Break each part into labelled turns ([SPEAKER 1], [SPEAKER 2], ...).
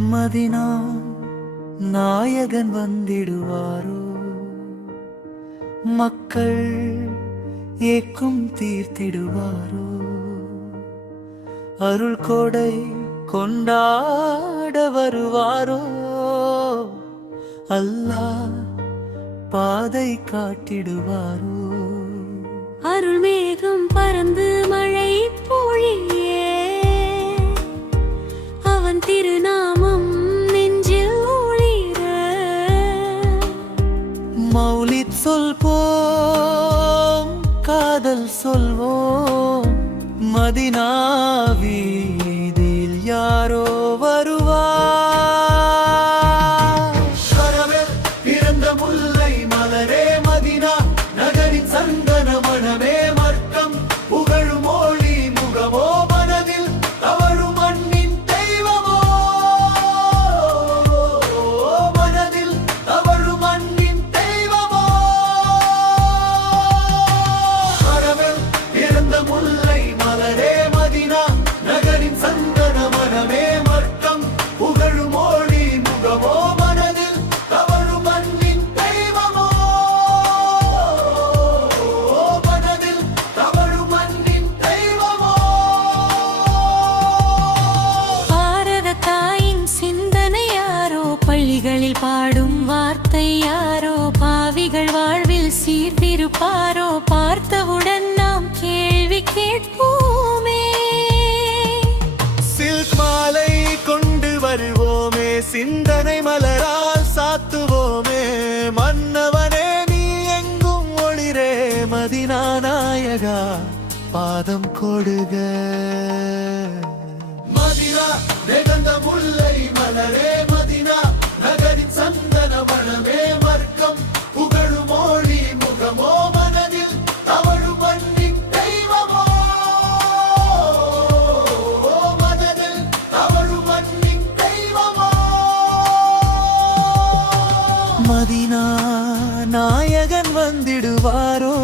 [SPEAKER 1] Medina நாயகன் வந்திடுவாரோ? மக்கள் ஏக்கும் தீர்த்திடுவாரோ? அருள் கொடை கொண்டாட வருவாரோ? அல்லாஹ் பாதை காட்டிடுவாரோ?
[SPEAKER 2] அருள் மேகம் பறந்து
[SPEAKER 1] மௌலித் சொல்வோம் காதல் சொல்வோம் மதினா வீதியில் யாரோ வருவார். பிறந்த முல்லை
[SPEAKER 2] வார்த்தை யாரோ பாவிகள் வாழ்வில் சீர்திருப்பாரோ பார்த்தவுடன் நாம் கேள்வி கேட்போமே.
[SPEAKER 1] சில்க் மாலை கொண்டு வருவோமே சிந்தனை மலரால் சாத்துவோமே. மன்னவனே நீ எங்கும் ஒளிரே மதினா நாயகா பாதம் கொடுக. மதினா முல்லை மதினா நாயகன் வந்திடுவாரோ?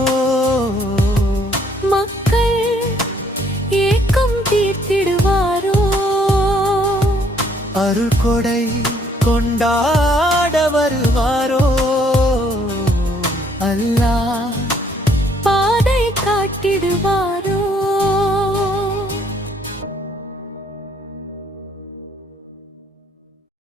[SPEAKER 2] மக்கள் ஏக்கம் தீர்த்திடுவாரோ?
[SPEAKER 1] அருள் கொடை